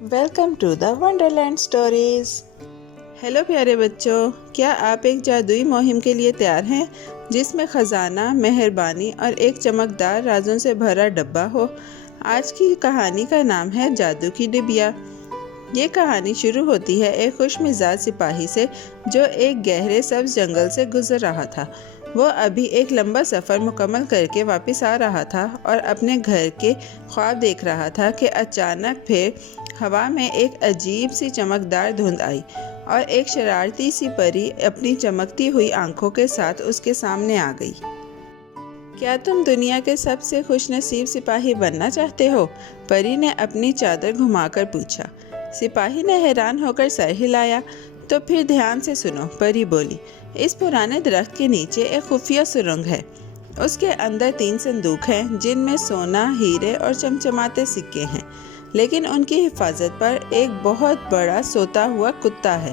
Welcome to the wonderland stories. Hello پیارے بچوں، کیا آپ ایک جادوئی مہم کے لیے تیار ہیں جس میں خزانہ، مہربانی اور ایک چمکدار رازوں سے بھرا ڈبہ ہو؟ آج کی کہانی کا نام ہے جادو کی ڈبیا۔ یہ کہانی شروع ہوتی ہے ایک خوش مزاج سپاہی سے جو ایک گہرے سبز جنگل سے گزر رہا تھا۔ وہ ابھی ایک لمبا سفر مکمل کر کے واپس آ رہا تھا اور اپنے گھر کے خواب دیکھ رہا تھا کہ اچانک پھر ہوا میں ایک عجیب سی چمکدار دھند آئی اور ایک شرارتی سی پری اپنی چمکتی ہوئی آنکھوں کے ساتھ اس کے سامنے آ گئی۔ کیا تم دنیا کے سب سے خوش نصیب سپاہی بننا چاہتے ہو؟ پری نے اپنی چادر گھما کر پوچھا۔ سپاہی نے حیران ہو کر سر ہلایا۔ تو پھر دھیان سے سنو، پری بولی۔ اس پرانے درخت کے نیچے ایک خفیہ سرنگ ہے۔ اس کے اندر 3 صندوق ہیں جن میں سونا، ہیرے اور چمچماتے سکے ہیں، لیکن ان کی حفاظت پر ایک بہت بڑا سوتا ہوا کتا ہے۔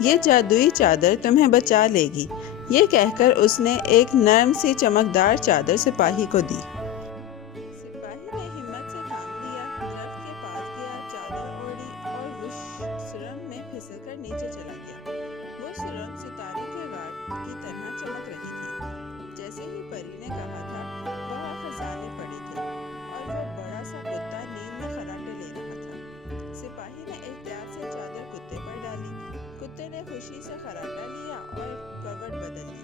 یہ جادوئی چادر تمہیں بچا لے گی۔ یہ کہہ کر اس نے ایک نرم سی چمکدار چادر سپاہی کو دی۔ سپاہی نے ہمت سے کام لیا، درخت کے پاس گیا، چادر اوڑھی اور وہ سرنگ میں پھسل کر نیچے چلا گیا۔ وہ سرنگ ستارے کے گارڈ کی طرح چمک رہی تھی۔ جیسے ہی پری نے کہا تھا، وہاں خزانے پڑے تھے اور وہ بڑا سا کتا نیند میں خراٹے لے رہا تھا۔ سپاہی نے احتیاط سے چادر کتے پر ڈالی۔ کتے نے خوشی سے خراٹا لیا اور کروٹ بدل لی۔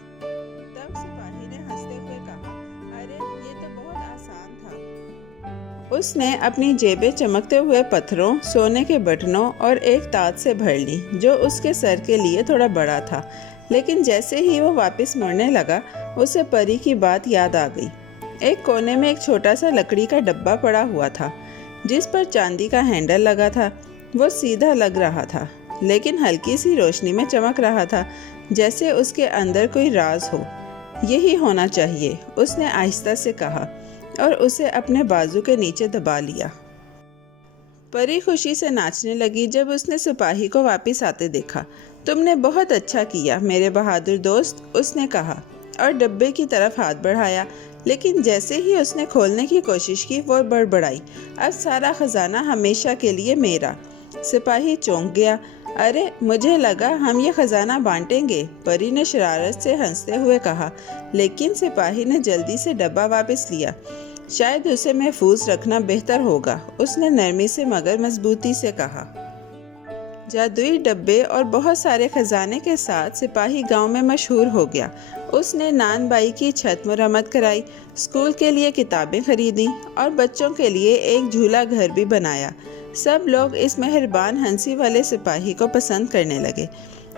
تب سپاہی نے ہنستے ہوئے کہا، ارے یہ تو بہت آسان تھا۔ اس نے اپنی جیبیں چمکتے ہوئے پتھروں، سونے کے بٹنوں اور ایک تاج سے بھر لی جو اس کے سر کے لیے تھوڑا بڑا تھا، لیکن جیسے ہی وہ واپس مڑنے لگا اسے پری کی بات یاد آ گئی۔ ایک کونے میں ایک چھوٹا سا لکڑی کا ڈبہ پڑا ہوا تھا جس پر چاندی کا ہینڈل لگا تھا۔ وہ سیدھا لگ رہا تھا لیکن ہلکی سی روشنی میں چمک رہا تھا، جیسے اس کے اندر کوئی راز ہو۔ یہی ہونا چاہیے، اس نے آہستہ سے کہا اور اسے اپنے بازو کے نیچے دبا لیا۔ پری خوشی سے ناچنے لگی جب اس نے سپاہی کو واپس آتے دیکھا۔ تم نے بہت اچھا کیا میرے بہادر دوست، اس نے کہا اور ڈبے کی طرف ہاتھ بڑھایا، لیکن جیسے ہی اس نے کھولنے کی کوشش کی وہ بڑبڑائی، اب سارا خزانہ ہمیشہ کے لیے میرا۔ سپاہی چونک گیا۔ ارے مجھے لگا ہم یہ خزانہ بانٹیں گے، پری نے شرارت سے ہنستے ہوئے کہا، لیکن سپاہی نے جلدی سے ڈبہ واپس لیا۔ شاید اسے محفوظ رکھنا بہتر ہوگا، اس نے نرمی سے مگر مضبوطی سے کہا۔ جادوئی ڈبے اور بہت سارے خزانے کے ساتھ سپاہی گاؤں میں مشہور ہو گیا۔ اس نے نان بائی کی چھت مرمت کرائی، اسکول کے لیے کتابیں خریدیں اور بچوں کے لیے ایک جھولا گھر بھی بنایا۔ سب لوگ اس مہربان ہنسی والے سپاہی کو پسند کرنے لگے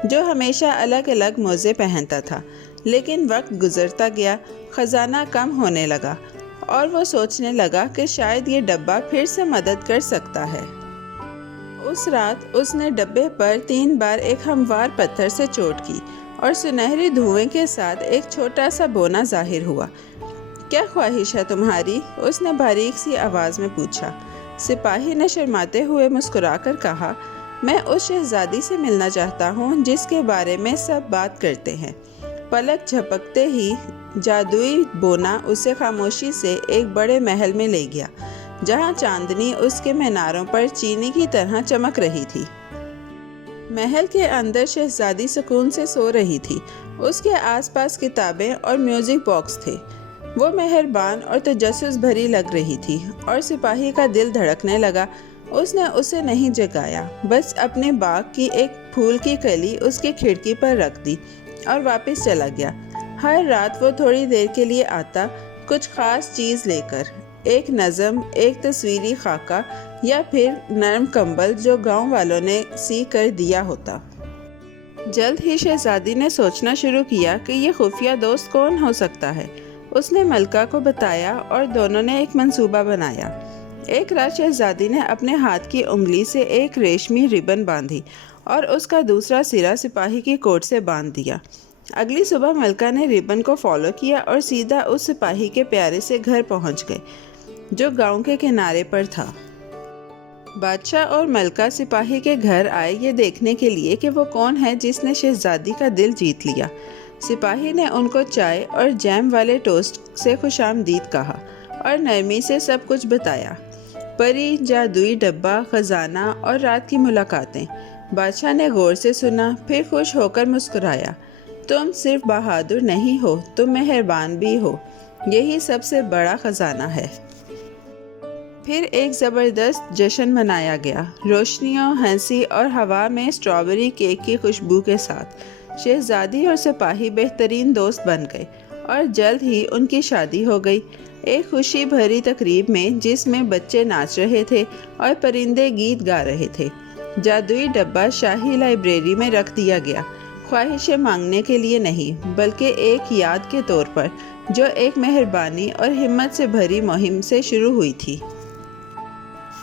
جو ہمیشہ الگ الگ موزے پہنتا تھا۔ لیکن وقت گزرتا گیا، خزانہ کم ہونے لگا اور وہ سوچنے لگا کہ شاید یہ ڈبہ پھر سے مدد کر سکتا ہے۔ اس رات اس نے ڈبے پر 3 بار ایک ہموار پتھر سے چوٹ کی اور سنہری دھوئیں کے ساتھ ایک چھوٹا سا بونا ظاہر ہوا۔ کیا خواہش ہے تمہاری؟ اس نے باریک سی آواز میں پوچھا۔ سپاہی نے شرماتے ہوئے مسکرا کر کہا، میں اس شہزادی سے ملنا چاہتا ہوں جس کے بارے میں سب بات کرتے ہیں۔ پلک جھپکتے ہی جادوئی بونا اسے خاموشی سے ایک بڑے محل میں لے گیا جہاں چاندنی اس کے میناروں پر چینی کی طرح چمک رہی تھی۔ محل کے اندر شہزادی سکون سے سو رہی تھی۔ اس کے آس پاس کتابیں اور میوزک باکس تھے۔ وہ مہربان اور تجسس بھری لگ رہی تھی اور سپاہی کا دل دھڑکنے لگا۔ اس نے اسے نہیں جگایا، بس اپنے باغ کی ایک پھول کی کلی اس کی کھڑکی پر رکھ دی اور واپس چلا گیا۔ ہر رات وہ تھوڑی دیر کے لیے آتا، کچھ خاص چیز لے کر، ایک نظم، ایک تصویری خاکہ یا پھر نرم کمبل جو گاؤں والوں نے سی کر دیا ہوتا۔ جلد ہی شہزادی نے سوچنا شروع کیا کہ یہ خفیہ دوست کون ہو سکتا ہے۔ اس نے ملکہ کو بتایا اور دونوں نے ایک منصوبہ بنایا۔ ایک رات شہزادی نے اپنے ہاتھ کی انگلی سے ایک ریشمی ربن باندھی اور اس کا دوسرا سرا سپاہی کی کوٹ سے باندھ دیا۔ اگلی صبح ملکہ نے ربن کو فالو کیا اور سیدھا اس سپاہی کے پیارے سے گھر پہنچ گئے جو گاؤں کے کنارے پر تھا۔ بادشاہ اور ملکہ سپاہی کے گھر آئے یہ دیکھنے کے لیے کہ وہ کون ہے جس نے شہزادی کا دل جیت لیا۔ سپاہی نے ان کو چائے اور جیم والے ٹوسٹ سے خوش آمدید کہا اور نرمی سے سب کچھ بتایا۔ پری، جادوئی ڈبہ، خزانہ اور رات کی ملاقاتیں۔ بادشاہ نے غور سے سنا، پھر خوش ہو کر مسکرایا۔ تم صرف بہادر نہیں ہو، تم مہربان بھی ہو۔ یہی سب سے بڑا خزانہ ہے۔ پھر ایک زبردست جشن منایا گیا، روشنیوں، ہنسی اور ہوا میں اسٹرابیری کیک کی خوشبو کے ساتھ۔ شہزادی اور سپاہی بہترین دوست بن گئے اور جلد ہی ان کی شادی ہو گئی۔ ایک خوشی بھری تقریب میں جس میں بچے ناچ رہے تھے اور پرندے گیت گا رہے تھے، جادوئی ڈبہ شاہی لائبریری میں رکھ دیا گیا، خواہشیں مانگنے کے لیے نہیں بلکہ ایک یاد کے طور پر جو ایک مہربانی اور ہمت سے بھری مہم سے شروع ہوئی تھی۔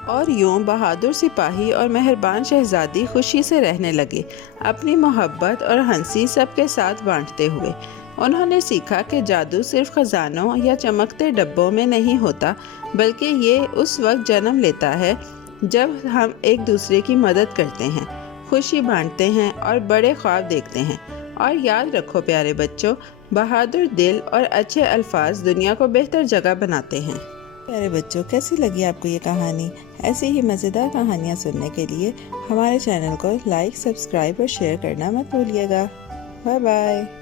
اور یوں بہادر سپاہی اور مہربان شہزادی خوشی سے رہنے لگے، اپنی محبت اور ہنسی سب کے ساتھ بانٹتے ہوئے۔ انہوں نے سیکھا کہ جادو صرف خزانوں یا چمکتے ڈبوں میں نہیں ہوتا، بلکہ یہ اس وقت جنم لیتا ہے جب ہم ایک دوسرے کی مدد کرتے ہیں، خوشی بانٹتے ہیں اور بڑے خواب دیکھتے ہیں۔ اور یاد رکھو پیارے بچوں، بہادر دل اور اچھے الفاظ دنیا کو بہتر جگہ بناتے ہیں۔ پیارے بچوں، کیسی لگی آپ کو یہ کہانی؟ ایسی ہی مزیدار کہانیاں سننے کے لیے ہمارے چینل کو لائک، سبسکرائب اور شیئر کرنا مت بھولیے گا۔ Bye bye.